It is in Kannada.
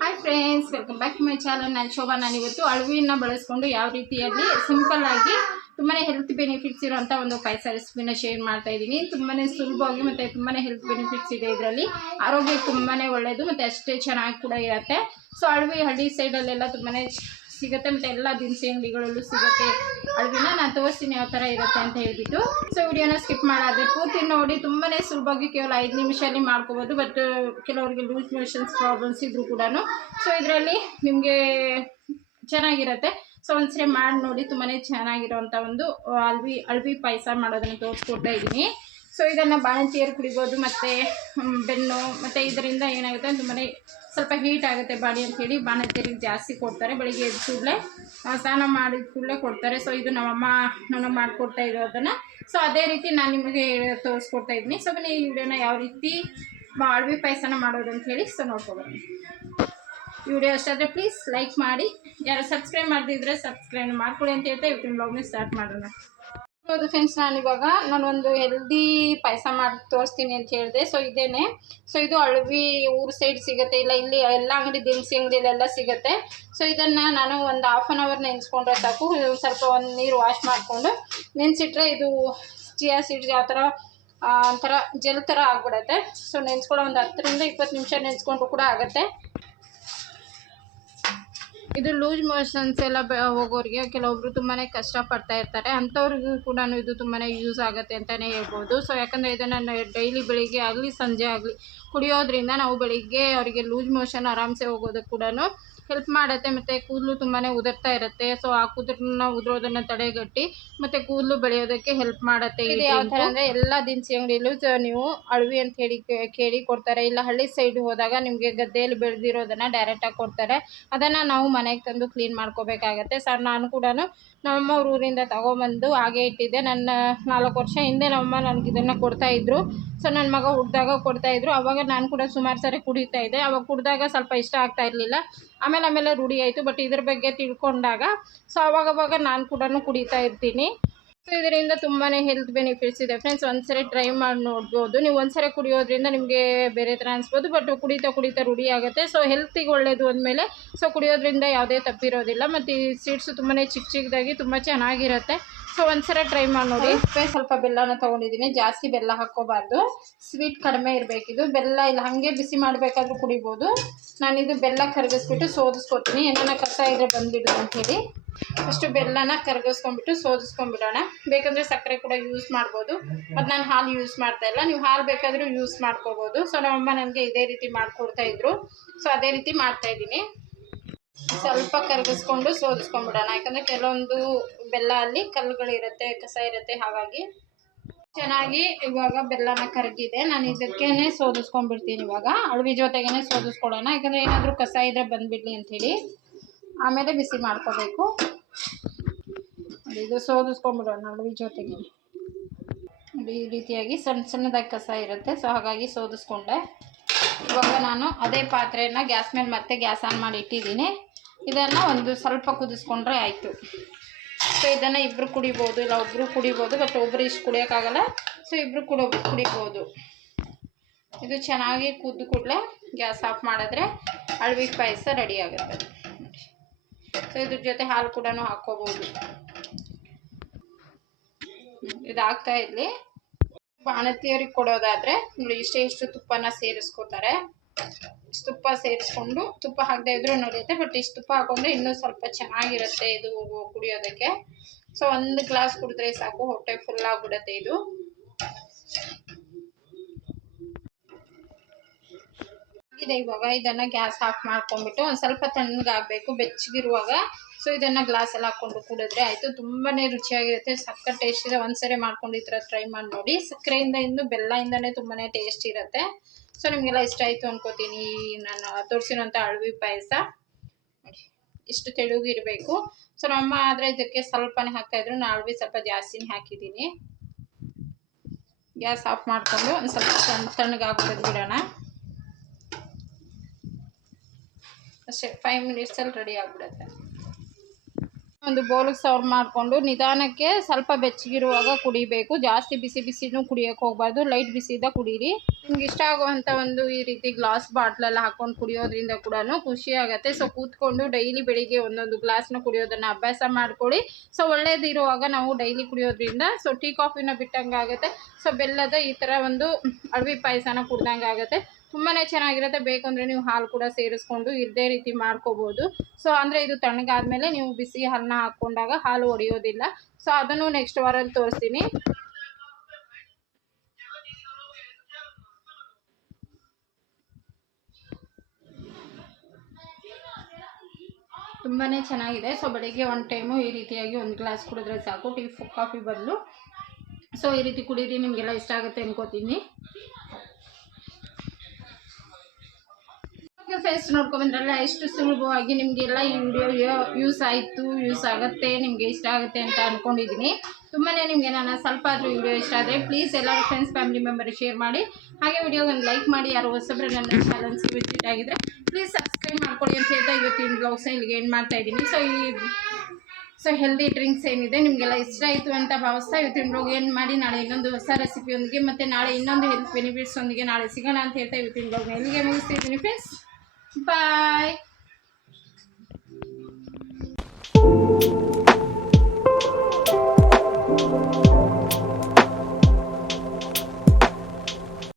Hi friends welcome back to my channel ನಾನು ಶೋಭಾ. ನಾನು ಇವತ್ತು ಅಳವಿನ ಬಳಸ್ಕೊಂಡು ಯಾವ ರೀತಿಯಲ್ಲಿ ಸಿಂಪಲ್ ಆಗಿ ತುಂಬಾ ಹೆಲ್ತ್ ಬೆನಿಫಿಟ್ಸ್ ಇರೋಂಥ ಒಂದು ಪಾಯಸ ರೆಸಿಪಿನ ಶೇರ್ ಮಾಡ್ತಾ ಇದ್ದೀನಿ. ತುಂಬಾ ಸುಲಭವಾಗಿ ಮತ್ತು ತುಂಬಾ ಹೆಲ್ತ್ ಬೆನಿಫಿಟ್ಸ್ ಇದೆ ಇದರಲ್ಲಿ. ಆರೋಗ್ಯಕ್ಕೆ ತುಂಬಾ ಒಳ್ಳೆಯದು ಮತ್ತು ಅಷ್ಟೇ ಚೆನ್ನಾಗಿ ಕೂಡ ಇರುತ್ತೆ. ಸೊ ಅಳವಿ ಹಳ್ಳಿ ಸೈಡಲ್ಲೆಲ್ಲ ತುಂಬಾ ಸಿಗುತ್ತೆ ಮತ್ತು ಎಲ್ಲ ದಿನಸಿ ಅಂಗಡಿಗಳಲ್ಲೂ ಸಿಗುತ್ತೆ. ಅದನ್ನ ನಾನು ತೋರಿಸ್ತೀನಿ ಯಾವ ಥರ ಇರುತ್ತೆ ಅಂತ ಹೇಳ್ಬಿಟ್ಟು. ಸೊ ವಿಡಿಯೋನ ಸ್ಕಿಪ್ ಮಾಡಾದ್ರೆ ಪೂರ್ತಿ ನೋಡಿ. ತುಂಬಾ ಸುಲಭವಾಗಿ ಕೇವಲ ಐದು ನಿಮಿಷದಲ್ಲಿ ಮಾಡ್ಕೋಬೋದು. ಬಟ್ ಕೆಲವರಿಗೆ ಲೂಸ್ ಮೋಷನ್ಸ್ ಪ್ರಾಬ್ಲಮ್ಸ್ ಇದ್ರೂ ಕೂಡ ಸೊ ಇದರಲ್ಲಿ ನಿಮಗೆ ಚೆನ್ನಾಗಿರುತ್ತೆ. ಸೊ ಒಂದ್ಸರಿ ಮಾಡಿ ನೋಡಿ. ತುಂಬಾ ಚೆನ್ನಾಗಿರೋವಂಥ ಒಂದು ಅಲ್ವಿ ಅಳ್ವಿ ಪಾಯಸ ಮಾಡೋದನ್ನು ತೋರಿಸ್ಕೊಡ್ತಾ ಇದ್ದೀನಿ. ಸೊ ಇದನ್ನು ಬಾಣಂತಿಯರು ಕುಡಿಬೋದು, ಮತ್ತು ಬೆನ್ನು, ಮತ್ತು ಇದರಿಂದ ಏನಾಗುತ್ತೆ ತುಂಬಾ ಸ್ವಲ್ಪ ಹೀಟ್ ಆಗುತ್ತೆ ಬಾಡಿ ಅಂಥೇಳಿ ಬಾಣಂತಿಯರಿಗೆ ಜಾಸ್ತಿ ಕೊಡ್ತಾರೆ. ಬೆಳಿಗ್ಗೆ ಎದ್ದ ಕೂಡಲೇ ಸ್ನಾನ ಮಾಡಿದ ಕೂಡಲೇ ಕೊಡ್ತಾರೆ. ಸೊ ಇದು ನಮ್ಮಮ್ಮ, ನಾನು ಮಾಡಿಕೊಡ್ತಾ ಇರೋದನ್ನು. ಸೊ ಅದೇ ರೀತಿ ನಾನು ನಿಮಗೆ ತೋರಿಸ್ಕೊಡ್ತಾ ಇದ್ದೀನಿ. ಸೊ ಬನ್ನಿ, ಈ ವಿಡಿಯೋನ ಯಾವ ರೀತಿ ಅಳ್ವಿ ಪಾಯಸನ ಮಾಡೋದು ಅಂತ ಹೇಳಿ ಸೊ ನೋಡ್ಕೊಬೋದು ಈ ವಿಡಿಯೋ ಅಷ್ಟಾದರೆ ಪ್ಲೀಸ್ ಲೈಕ್ ಮಾಡಿ. ಯಾರು ಸಬ್ಸ್ಕ್ರೈಬ್ ಮಾಡದಿದ್ರೆ ಸಬ್ಸ್ಕ್ರೈಬ್ ಮಾಡ್ಕೊಳ್ಳಿ ಅಂತ ಹೇಳ್ತಾ ಇವತ್ತಿನ ಬ್ಲಾಗ್ನ ಸ್ಟಾರ್ಟ್ ಮಾಡೋಣ. ಹೌದು ಫ್ರೆಂಡ್ಸ್ ನಾನು ಇವಾಗ ನಾನೊಂದು ಹೆಲ್ದಿ ಪಾಯಸ ಮಾಡಿ ತೋರಿಸ್ತೀನಿ ಅಂತ ಹೇಳಿದೆ. ಸೊ ಇದೇನೆ. ಸೊ ಇದು ಅಳವಿ ಊರು ಸೈಡ್ ಸಿಗುತ್ತೆ. ಇಲ್ಲ, ಇಲ್ಲಿ ಎಲ್ಲ ಅಂಗಡಿ, ದಿನಸಿ ಅಂಗಡಿಲೆಲ್ಲ ಸಿಗುತ್ತೆ. ಸೊ ಇದನ್ನು ನಾನು ಒಂದು ಹಾಫ್ ಆನ್ ಅವರ್ ನೆನೆಸ್ಕೊಂಡ್ರೆ ಸಾಕು. ಒಂದು ಸ್ವಲ್ಪ ಒಂದು ನೀರು ವಾಶ್ ಮಾಡಿಕೊಂಡು ನೆನೆಸಿಟ್ರೆ ಇದು ಚಿಯಾ ಸೀಡ್ಸ್ ಯಾವ ಥರ ಒಂಥರ ಜೆಲ್ ಥರ ಆಗ್ಬಿಡತ್ತೆ. ಸೊ ನೆನೆಸ್ಕೊಳ್ಳೋ ಒಂದು ಹತ್ತರಿಂದ ಇಪ್ಪತ್ತು ನಿಮಿಷ ನೆನೆಸ್ಕೊಂಡು ಕೂಡ ಆಗುತ್ತೆ. ಇದು ಲೂಸ್ ಮೋಷನ್ಸ್ ಎಲ್ಲ ಹೋಗೋರಿಗೆ ಕೆಲವೊಬ್ರು ತುಂಬಾ ಕಷ್ಟಪಡ್ತಾ ಇರ್ತಾರೆ. ಅಂಥವ್ರಿಗೂ ಕೂಡ ಇದು ತುಂಬಾ ಯೂಸ್ ಆಗುತ್ತೆ ಅಂತಲೇ ಹೇಳ್ಬೋದು. ಸೊ ಯಾಕಂದರೆ ಇದನ್ನು ಡೈಲಿ ಬೆಳಿಗ್ಗೆ ಆಗಲಿ ಸಂಜೆ ಆಗಲಿ ಕುಡಿಯೋದ್ರಿಂದ ನಾವು ಬೆಳಿಗ್ಗೆ ಅವರಿಗೆ ಲೂಸ್ ಮೋಷನ್ ಆರಾಮ್ಸೆ ಹೋಗೋದಕ್ಕೆ ಕೂಡ ಹೆಲ್ಪ್ ಮಾಡುತ್ತೆ. ಮತ್ತು ಕೂದಲು ತುಂಬಾ ಉದುರ್ತಾ ಇರುತ್ತೆ. ಸೊ ಆ ಕೂದಲನ್ನ ಉದುರೋದನ್ನ ತಡೆಗಟ್ಟಿ ಮತ್ತು ಕೂದಲು ಬೆಳೆಯೋದಕ್ಕೆ ಹೆಲ್ಪ್ ಮಾಡುತ್ತೆ. ಇದು ಯಾವ ಥರ ಅಂದರೆ ಎಲ್ಲ ದಿನಸಿ ಅಂಗಡಿಯಲ್ಲೂ ನೀವು ಅಳವಿ ಅಂತ ಹೇಳಿ ಕೇಳಿ ಕೊಡ್ತಾರೆ. ಇಲ್ಲ ಹಳ್ಳಿ ಸೈಡ್ ಹೋದಾಗ ನಿಮಗೆ ಗದ್ದೆಯಲ್ಲಿ ಬೆಳೆದಿರೋದನ್ನು ಡೈರೆಕ್ಟಾಗಿ ಕೊಡ್ತಾರೆ. ಅದನ್ನು ನಾವು ಮನೆಗೆ ತಂದು ಕ್ಲೀನ್ ಮಾಡ್ಕೋಬೇಕಾಗತ್ತೆ. ಸರ್, ನಾನು ಕೂಡ ನಮ್ಮಮ್ಮ ಊರಿಂದ ತಗೊಂಬಂದು ಹಾಗೆ ಇಟ್ಟಿದ್ದೆ. ನನ್ನ ನಾಲ್ಕು ವರ್ಷ ಹಿಂದೆ ನಮ್ಮಮ್ಮ ನನಗೆ ಇದನ್ನು ಕೊಡ್ತಾಯಿದ್ರು ಸೊ ನನ್ನ ಮಗ ಹುಟ್ಟಿದಾಗ ಕೊಡ್ತಾಯಿದ್ರು ಅವಾಗ ನಾನು ಕೂಡ ಸುಮಾರು ಸರಿ ಕುಡಿತಾ ಇದ್ದೆ. ಅವಾಗ ಕುಡಿದಾಗ ಸ್ವಲ್ಪ ಇಷ್ಟ ಆಗ್ತಾ ಇರಲಿಲ್ಲ. ಆಮೇಲೆ ಆಮೇಲೆ ರೂಢಿ ಆಯಿತು. ಬಟ್ ಇದ್ರ ಬಗ್ಗೆ ತಿಳ್ಕೊಂಡಾಗ ಸೊ ಅವಾಗವಾಗ ನಾನು ಕೂಡ ಕುಡಿತಾ ಇರ್ತೀನಿ. ಇದರಿಂದ ತುಂಬಾ ಹೆಲ್ತ್ ಬೆನಿಫಿಟ್ಸ್ ಇದೆ. ಫ್ರೆಂಡ್ಸ್ ಒಂದ್ಸರಿ ಟ್ರೈ ಮಾಡಿ ನೋಡ್ಬೋದು. ನೀವು ಒಂದ್ಸರಿ ಕುಡಿಯೋದ್ರಿಂದ ನಿಮಗೆ ಬೇರೆ ಥರ ಅನಿಸ್ಬೋದು ಬಟ್ ಕುಡಿತಾ ಕುಡಿತಾ ರೂಢಿ ಆಗುತ್ತೆ. ಸೊ ಹೆಲ್ತಿಗೆ ಒಳ್ಳೆಯದು ಅಂದಮೇಲೆ ಸೊ ಕುಡಿಯೋದ್ರಿಂದ ಯಾವುದೇ ತಪ್ಪಿರೋದಿಲ್ಲ. ಮತ್ತು ಈ ಸೀಡ್ಸು ತುಂಬಾ ಚಿಕ್ಕ ಚಿಕ್ಕದಾಗಿ ತುಂಬ ಚೆನ್ನಾಗಿರುತ್ತೆ. ಸೊ ಒಂದ್ಸಲ ಟ್ರೈ ಮಾಡಿ ನೋಡಿ. ಸ್ವಲ್ಪ ಬೆಲ್ಲನ ತೊಗೊಂಡಿದ್ದೀನಿ. ಜಾಸ್ತಿ ಬೆಲ್ಲ ಹಾಕ್ಕೋಬಾರ್ದು. ಸ್ವೀಟ್ ಕಡಿಮೆ ಇರಬೇಕಿದು. ಬೆಲ್ಲ ಇಲ್ಲ, ಹಾಗೆ ಬಿಸಿ ಮಾಡಬೇಕಾದ್ರೂ ಕುಡಿಬೋದು. ನಾನಿದು ಬೆಲ್ಲ ಕರಗಿಸ್ಬಿಟ್ಟು ಸೋದಿಸ್ಕೊತೀನಿ. ಏನಾರ ಕಸ ಇದ್ರೆ ಅಂತ ಹೇಳಿ. ಅಷ್ಟು ಬೆಲ್ಲನ ಕರಗಿಸ್ಕೊಂಡ್ಬಿಟ್ಟು ಸೋದಿಸ್ಕೊಂಡ್ಬಿಡೋಣ. ಬೇಕಂದರೆ ಸಕ್ಕರೆ ಕೂಡ ಯೂಸ್ ಮಾಡ್ಬೋದು. ಮತ್ತು ನಾನು ಹಾಲು ಯೂಸ್ ಮಾಡ್ತಾ ಇಲ್ಲ. ನೀವು ಹಾಲು ಬೇಕಾದರೂ ಯೂಸ್ ಮಾಡ್ಕೋಬೋದು. ಸೊ ನಮ್ಮಮ್ಮ ನನಗೆ ಇದೇ ರೀತಿ ಮಾಡಿಕೊಡ್ತಾ ಇದ್ರು. ಸೊ ಅದೇ ರೀತಿ ಮಾಡ್ತಾ ಇದ್ದೀನಿ. ಸ್ವಲ್ಪ ಕರಗಿಸ್ಕೊಂಡು ಸೋದಿಸ್ಕೊಂಡ್ಬಿಡೋಣ. ಯಾಕಂದರೆ ಕೆಲವೊಂದು ಬೆಲ್ಲ ಅಲ್ಲಿ ಕಲ್ಲುಗಳಿರುತ್ತೆ, ಕಸ ಇರುತ್ತೆ, ಹಾಗಾಗಿ ಚೆನ್ನಾಗಿ ಇವಾಗ ಬೆಲ್ಲನ ಕರಗಿದೆ ನಾನು ಇದಕ್ಕೇನೆ ಸೋದಿಸ್ಕೊಂಡ್ಬಿಡ್ತೀನಿ ಇವಾಗ. ಅಳವಿ ಜೊತೆಗೇನೆ ಸೋದಿಸ್ಕೊಳ್ಳೋಣ. ಯಾಕಂದರೆ ಏನಾದರೂ ಕಸ ಇದ್ರೆ ಬಂದುಬಿಡ್ಲಿ ಅಂಥೇಳಿ ಆಮೇಲೆ ಬಿಸಿ ಮಾಡ್ಕೋಬೇಕು. ಇದು ಸೋದಿಸ್ಕೊಂಡ್ಬಿಡೋಣ ಅಳವಿ ಜೊತೆಗೆ. ಈ ರೀತಿಯಾಗಿ ಸಣ್ಣ ಸಣ್ಣದಾಗಿ ಕಸ ಇರುತ್ತೆ. ಸೊ ಹಾಗಾಗಿ ಸೋದಿಸ್ಕೊಂಡೆ. ಇವಾಗ ನಾನು ಅದೇ ಪಾತ್ರೆನ ಗ್ಯಾಸ್ ಮೇಲೆ ಮತ್ತೆ ಗ್ಯಾಸ್ ಆನ್ ಮಾಡಿ ಇಟ್ಟಿದ್ದೀನಿ. ಇದನ್ನು ಒಂದು ಸ್ವಲ್ಪ ಕುದಿಸ್ಕೊಂಡ್ರೆ ಆಯಿತು. ಸೊ ಇದನ್ನು ಇಬ್ಬರು ಕುಡಿಬೋದು, ಇಲ್ಲ ಒಬ್ಬರು ಕುಡಿಬೋದು ಬಟ್ ಒಬ್ಬರು ಇಷ್ಟು ಕುಡಿಯೋಕ್ಕಾಗಲ್ಲ. ಸೊ ಇಬ್ಬರು ಕುಡೋ ಕುಡಿಬೋದು. ಇದು ಚೆನ್ನಾಗಿ ಕುದ್ದು ಕೂಡಲೇ ಗ್ಯಾಸ್ ಆಫ್ ಮಾಡಿದ್ರೆ ಅಳವಿ ಪಾಯಸ ರೆಡಿ ಆಗುತ್ತೆ. ಸೊ ಇದ್ರ ಜೊತೆ ಹಾಲು ಕೂಡ ಹಾಕ್ಕೋಬೋದು. ಇದಾಗ್ತಾ ಇರಲಿ. ಬಾಣತಿಯರಿಗೆ ಕೊಡೋದಾದರೆ ನೋಡಿ ಇಷ್ಟೇ ಇಷ್ಟು ತುಪ್ಪನ ಸೇರಿಸ್ಕೊತಾರೆ. ತುಪ್ಪ ಸೇರಿಸ್ಕೊಂಡು ತುಪ್ಪ ಹಾಕದೇ ಇದ್ರೂ ನಡೆಯುತ್ತೆ ಬಟ್ ಇಷ್ಟು ತುಪ್ಪ ಹಾಕೊಂಡ್ರೆ ಇನ್ನೂ ಸ್ವಲ್ಪ ಚೆನ್ನಾಗಿರುತ್ತೆ ಇದು ಕುಡಿಯೋದಕ್ಕೆ. ಸೊ ಒಂದು ಗ್ಲಾಸ್ ಕುಡಿದ್ರೆ ಸಾಕು, ಹೊಟ್ಟೆ ಫುಲ್ ಆಗಿಬಿಡುತ್ತೆ ಇದು. ಇದೆ ಇವಾಗ, ಇದನ್ನು ಗ್ಯಾಸ್ ಆಫ್ ಮಾಡ್ಕೊಂಡ್ಬಿಟ್ಟು ಒಂದು ಸ್ವಲ್ಪ ತಣ್ಣಗಾಗ್ಬೇಕು, ಬೆಚ್ಚಗಿರುವಾಗ ಸೊ ಇದನ್ನು ಎಲ್ಲ ಹಾಕ್ಕೊಂಡು ಕುಡಿದ್ರೆ ಆಯಿತು. ತುಂಬಾ ರುಚಿಯಾಗಿರುತ್ತೆ. ಸಕ್ಕ ಟೇಸ್ಟ್ ಇದೆ. ಒಂದ್ಸರಿ ಮಾಡ್ಕೊಂಡು ಈ ಥರ ಟ್ರೈ ಮಾಡಿ ನೋಡಿ. ಸಕ್ಕರೆಯಿಂದ ಇನ್ನು ಬೆಲ್ಲದಿಂದನೇ ತುಂಬಾನೇ ಟೇಸ್ಟ್ ಇರುತ್ತೆ. ಸೊ ನಿಮಗೆಲ್ಲ ಇಷ್ಟ ಆಯಿತು ಅನ್ಕೋತೀನಿ. ನಾನು ತೋರಿಸಿರೋಂಥ ಅಳವಿ ಪಾಯಸ. ಇಷ್ಟು ತೆಳುಗಿರಬೇಕು ಸೊ ನಮ್ಮ ಆದರೆ ಇದಕ್ಕೆ ಸ್ವಲ್ಪನೇ ಹಾಕ್ತಾಯಿದ್ರು ನಾನು ಅಳವಿ ಸ್ವಲ್ಪ ಜಾಸ್ತಿನೇ ಹಾಕಿದ್ದೀನಿ. ಗ್ಯಾಸ್ ಆಫ್ ಮಾಡಿಕೊಂಡು ಒಂದು ಸ್ವಲ್ಪ ತಣ್ಣ ತಣ್ಣಗಾಗ್ಬಿಡೋದು ಬಿಡೋಣ. ಅಷ್ಟೇ ಫೈವ್ ಮಿನಿಟ್ಸಲ್ಲಿ ರೆಡಿ ಆಗಿಬಿಡುತ್ತೆ. ಒಂದು ಬೌಲಿಗೆ ಸರ್ವ್ ಮಾಡಿಕೊಂಡು ನಿಧಾನಕ್ಕೆ ಸ್ವಲ್ಪ ಬೆಚ್ಚಗಿರುವಾಗ ಕುಡಿಬೇಕು. ಜಾಸ್ತಿ ಬಿಸಿ ಬಿಸಿನೂ ಕುಡಿಯಕ್ಕೆ ಹೋಗಬಾರ್ದು. ಲೈಟ್ ಬಿಸಿದ ಕುಡೀರಿ. ನಿಮ್ಗೆ ಇಷ್ಟ ಆಗುವಂಥ ಒಂದು ಈ ರೀತಿ ಗ್ಲಾಸ್ ಬಾಟ್ಲೆಲ್ಲ ಹಾಕ್ಕೊಂಡು ಕುಡಿಯೋದ್ರಿಂದ ಕೂಡ ಖುಷಿ ಆಗುತ್ತೆ. ಸೊ ಕೂತ್ಕೊಂಡು ಡೈಲಿ ಬೆಳಿಗ್ಗೆ ಒಂದೊಂದು ಗ್ಲಾಸ್ನ ಕುಡಿಯೋದನ್ನು ಅಭ್ಯಾಸ ಮಾಡ್ಕೊಳ್ಳಿ. ಸೊ ಒಳ್ಳೇದಿರುವಾಗ ನಾವು ಡೈಲಿ ಕುಡಿಯೋದ್ರಿಂದ ಸೊ ಟೀ ಕಾಫಿನ ಬಿಟ್ಟಂಗೆ ಆಗುತ್ತೆ ಸೊ ಬೆಲ್ಲದ ಈ ಥರ ಒಂದು ಅಳವಿ ಪಾಯಸನ ಕುಡ್ದಂಗೆ ಆಗುತ್ತೆ ತುಂಬಾ ಚೆನ್ನಾಗಿರುತ್ತೆ. ಬೇಕಂದ್ರೆ ನೀವು ಹಾಲು ಕೂಡ ಸೇರಿಸ್ಕೊಂಡು ಇದೇ ರೀತಿ ಮಾಡ್ಕೋಬಹುದು ಸೊ ಅಂದರೆ ಇದು ತಣ್ಣಗಾದ್ಮೇಲೆ ನೀವು ಬಿಸಿ ಹಾಲನ್ನ ಹಾಕ್ಕೊಂಡಾಗ ಹಾಲು ಒಡೆಯೋದಿಲ್ಲ. ಸೊ ಅದನ್ನು ನೆಕ್ಸ್ಟ್ ವಾರಲ್ಲಿ ತೋರಿಸ್ತೀನಿ. ತುಂಬಾ ಚೆನ್ನಾಗಿದೆ. ಸೊ ಬೆಳಿಗ್ಗೆ ಒಂದು ಟೈಮು ಈ ರೀತಿಯಾಗಿ ಒಂದು ಗ್ಲಾಸ್ ಕುಡಿದ್ರೆ ಸಾಕು. ಟೀ, ಕಾಫಿ ಬದಲು. ಸೊ ಈ ರೀತಿ ಕುಡೀರಿ, ನಿಮಗೆಲ್ಲ ಇಷ್ಟ ಆಗುತ್ತೆ ಅನ್ಕೋತೀನಿ. ಫೇಸ್ ನೋಡ್ಕೊಂಬಂದ್ರಲ್ಲ ಎಷ್ಟು ಸುಲಭವಾಗಿ ನಿಮಗೆಲ್ಲ ಈ ವಿಡಿಯೋ ಯೂಸ್ ಆಯಿತು ಯೂಸ್ ಆಗುತ್ತೆ, ನಿಮಗೆ ಇಷ್ಟ ಆಗುತ್ತೆ ಅಂತ ಅಂದ್ಕೊಂಡಿದ್ದೀನಿ ತುಂಬಾ ನಿಮಗೆ ನಾನು ಸ್ವಲ್ಪ ಆದರೂ ವಿಡಿಯೋ ಇಷ್ಟ ಆದರೆ ಪ್ಲೀಸ್ ಎಲ್ಲರೂ ಫ್ರೆಂಡ್ಸ್ ಫ್ಯಾಮಿಲಿ ಮೆಂಬರಿಗೆ ಶೇರ್ ಮಾಡಿ. ಹಾಗೆ ವಿಡಿಯೋವನ್ನು ಲೈಕ್ ಮಾಡಿ, ಯಾರು ಹೊಸಬ್ರು ನನ್ನ ಚಾನಲ್ಸ್ ವಿಸಿಟ್ ಆಗಿದ್ರೆ ಪ್ಲೀಸ್ ಸಬ್ಸ್ಕ್ರೈಬ್ ಮಾಡ್ಕೊಳ್ಳಿ ಅಂತ ಹೇಳ್ತಾ ಇವತ್ತಿನ ಬ್ಲೌಸ್ ಇಲ್ಲಿಗೆ ಏನು ಮಾಡ್ತಾ ಇದ್ದೀನಿ ಸೊ ಈ ಸೊ ಹೆಲ್ದಿ ಡ್ರಿಂಕ್ಸ್ ಏನಿದೆ ನಿಮಗೆಲ್ಲ ಇಷ್ಟ ಆಯಿತು ಅಂತ ಭಾವಿಸ್ತಾ ಇವತ್ತಿನ ಬ್ಲಾಗ್ ಏನು ಮಾಡಿ. ನಾಳೆ ಇನ್ನೊಂದು ಹೊಸ ರೆಸಿಪಿಯೊಂದಿಗೆ ಮತ್ತು ನಾಳೆ ಇನ್ನೊಂದು ಹೆಲ್ತ್ ಬೆನಿಫಿಟ್ಸ್ ಒಂದಿಗೆ ನಾಳೆ ಸಿಗೋಣ ಅಂತ ಹೇಳ್ತಾ ಇವತ್ತಿನ ಬ್ಲಾಗ್ನ ಎಲ್ಲಿಗೆ ಮುಗಿಸ್ತಿದ್ದೀನಿ ಫ್ರೆಂಡ್ಸ್ 拜。